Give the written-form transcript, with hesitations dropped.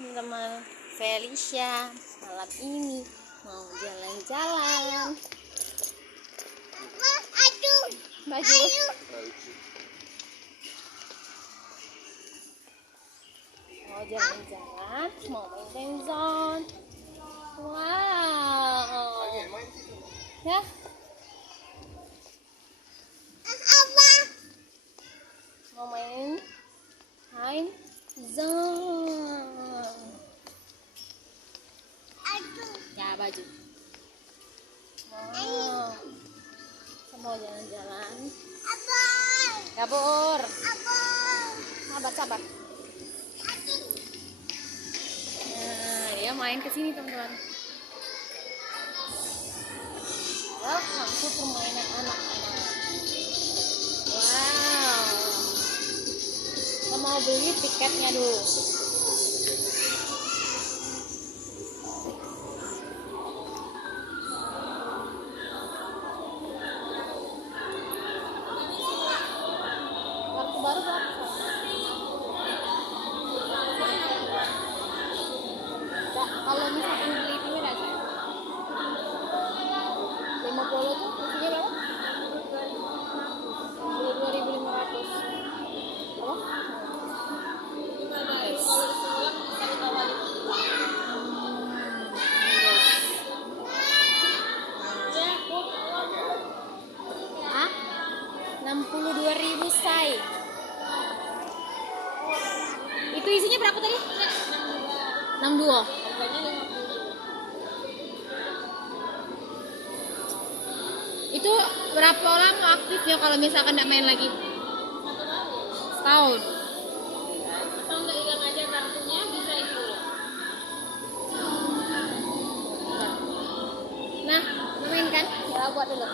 teman-teman, Felicia malam ini mau jalan-jalan. Baju. Mau jalan-jalan, mau main time zone. Wow. Ya. Mau main time zone. Ya, baju. Wow. Mau jalan-jalan. Kabur. Sabar. Nah, dia main ke sini, teman-teman. Welcome to permainan anak-anak. Wow. Kita mau beli tiketnya dulu. Kartu baru berapa? Kalau misalkan beli ini aja 50 tuh isinya berapa? 22.500. Oh? Yes. Hah? 62.000 say. Itu isinya berapa tadi? 62. Itu berapa lama aktifnya kalau misalkan tidak main lagi? Setahun. Atau nggak hilang aja kartunya, bisa itu. Nah, main kan? Ya, buat dulu.